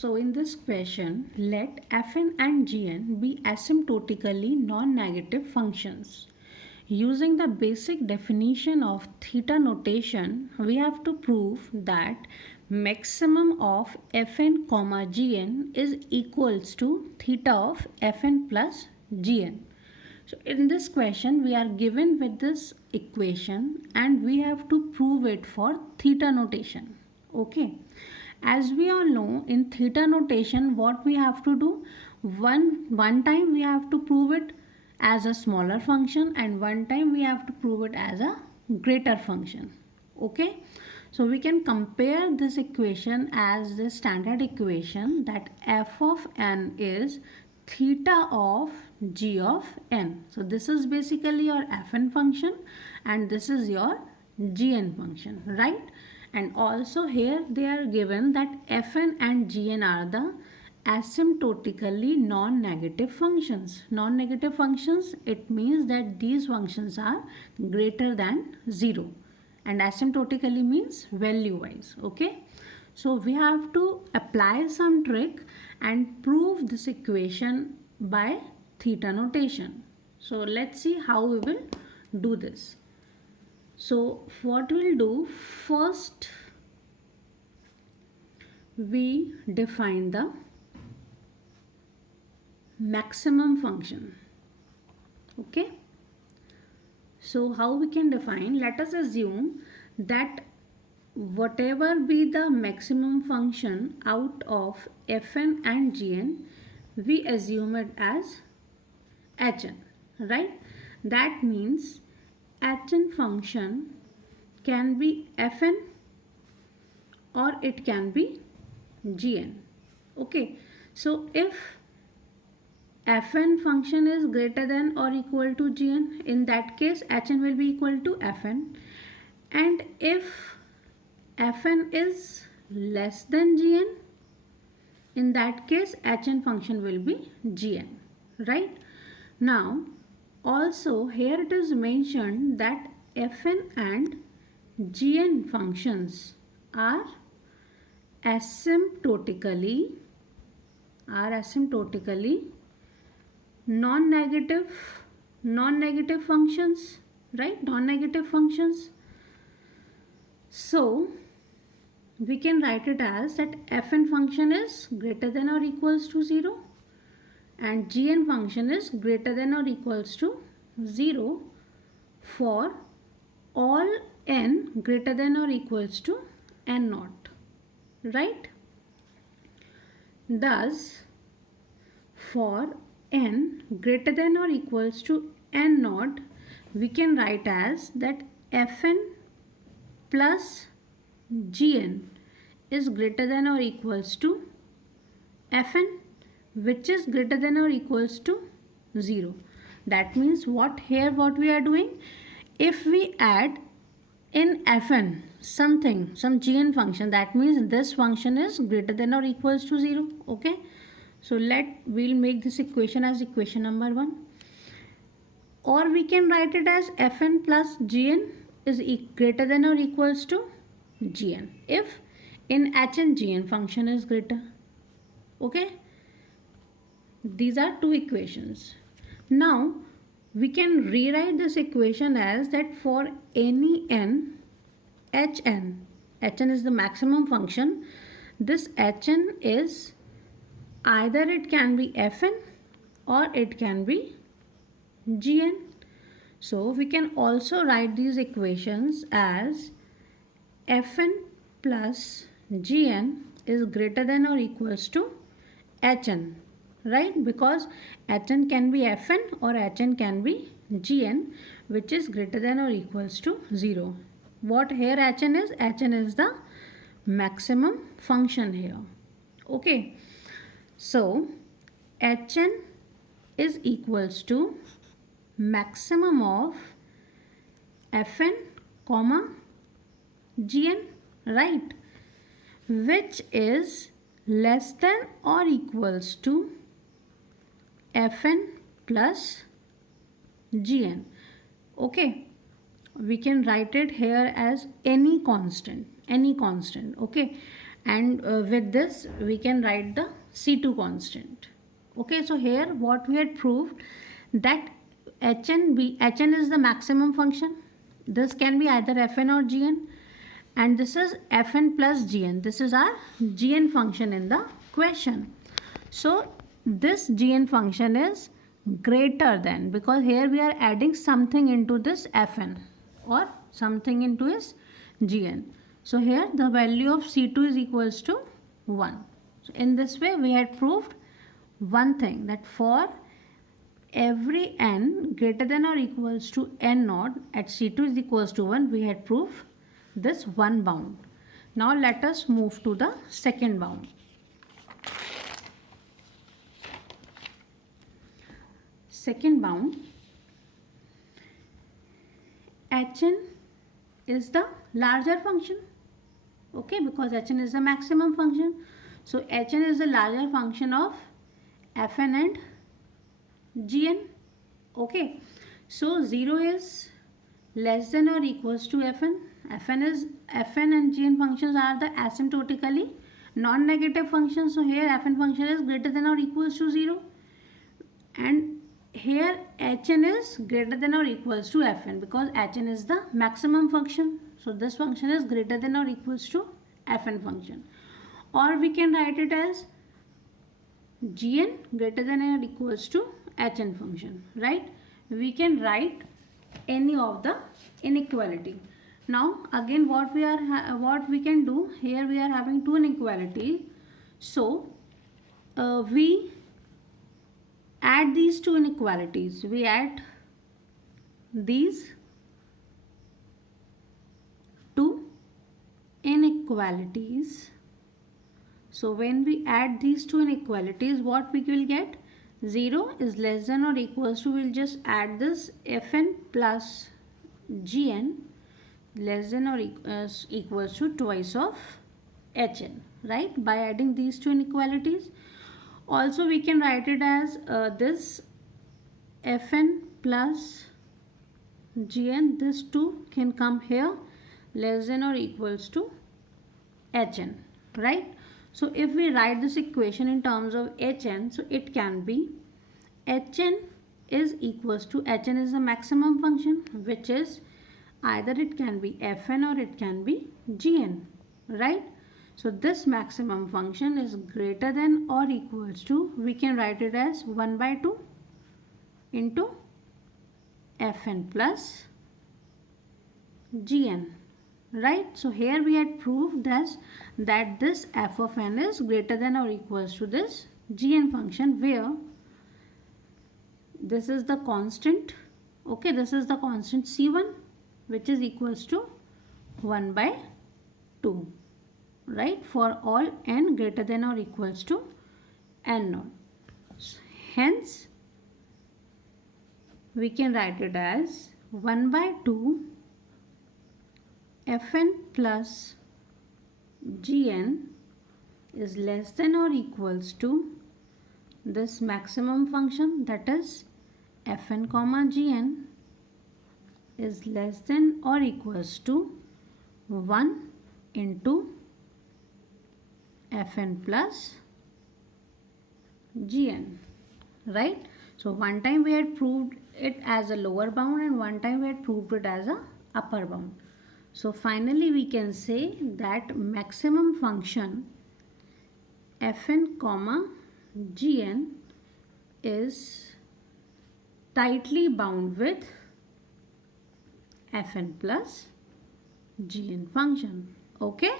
So in this question, let Fn and Gn be asymptotically non-negative functions. Using the basic definition of theta notation, we have to prove that maximum of Fn comma Gn is equals to theta of Fn plus Gn. So in this question, we are given with this equation and we have to prove it for theta notation. Okay. As we all know, in theta notation, what we have to do, one time we have to prove it as a smaller function and one time we have to prove it as a greater function. Okay, so we can compare this equation as the standard equation that f of n is theta of g of n. So this is basically your fn function and this is your gn function, right? And also here they are given that fn and gn are the asymptotically non-negative functions. Non-negative functions, it means that these functions are greater than 0. And asymptotically means value-wise. Okay. So we have to apply some trick and prove this equation by theta notation. So let's see how we will do this. So what we'll do, first we define the maximum function. Okay. So how we can define, let us assume that whatever be the maximum function out of fn and gn, we assume it as hn, right? That means hn function can be fn or it can be gn. Okay, so if fn function is greater than or equal to gn, in that case hn will be equal to fn, and if fn is less than gn, in that case hn function will be gn, right? Now also here it is mentioned that fn and gn functions are asymptotically non-negative functions, right? Non-negative functions. So we can write it as that fn function is greater than or equals to 0 and gn function is greater than or equals to 0 for all n greater than or equals to n naught, right? Thus for n greater than or equals to n naught, we can write as that fn plus gn is greater than or equals to fn, which is greater than or equals to 0. That means what we are doing, if we add in fn some gn function, that means this function is greater than or equals to 0. Okay, so we'll make this equation as equation number 1, or we can write it as fn plus gn is greater than or equals to gn if in hn gn function is greater. Okay, these are two equations. Now we can rewrite this equation as that for any n, hn is the maximum function, this hn is either it can be fn or it can be gn. So we can also write these equations as fn plus gn is greater than or equals to hn, right? Because hn can be fn or hn can be gn, which is greater than or equals to 0. What here hn is? Hn is the maximum function here. Okay, so hn is equals to maximum of fn comma gn, right? Which is less than or equals to fn plus gn. Okay, we can write it here as any constant. Okay, and with this we can write the C2 constant. Okay, so here what we had proved, that Hn is the maximum function. This can be either Fn or Gn, and this is Fn plus Gn. This is our Gn function in the question. So this Gn function is greater than, because here we are adding something into this Fn or something into his Gn. So here the value of C2 is equals to 1. So in this way we had proved one thing, that for every n greater than or equals to n naught at C2 is equals to 1, we had proved this one bound. Now let us move to the second bound. Second bound, Hn is the larger function. Okay, because Hn is the maximum function. So Hn is the larger function of Fn and Gn. Okay, so 0 is less than or equals to Fn. Fn and Gn functions are the asymptotically non-negative functions. So here Fn function is greater than or equals to 0, and here Hn is greater than or equals to Fn, because Hn is the maximum function. So this function is greater than or equals to Fn function. Or we can write it as Gn greater than or equals to Hn function, right? We can write any of the inequality. Now again what we can do, here we are having two inequalities. So we add these two inequalities. We add these two inequalities. So when we add these two inequalities, what we will get? 0 is less than or equals to, we'll just add this Fn plus Gn less than or equals to twice of Hn, right? By adding these two inequalities. Also we can write it as this Fn plus Gn, this 2 can come here, less than or equals to Hn, right? So if we write this equation in terms of Hn, so it can be Hn is equals to, Hn is the maximum function, which is either it can be Fn or it can be Gn, right? So this maximum function is greater than or equals to, we can write it as 1 by 2 into Fn plus Gn, right? So here we had proved that this f of n is greater than or equals to this Gn function, where this is the constant. Okay, this is the constant C1, which is equals to 1 by 2, right, for all n greater than or equals to n naught. Hence we can write it as 1 by 2 Fn plus Gn is less than or equals to this maximum function, that is Fn comma Gn is less than or equals to 1 into Fn plus Gn, right? So one time we had proved it as a lower bound and one time we had proved it as a upper bound. So finally we can say that maximum function Fn comma Gn is tightly bound with Fn plus Gn function. Okay.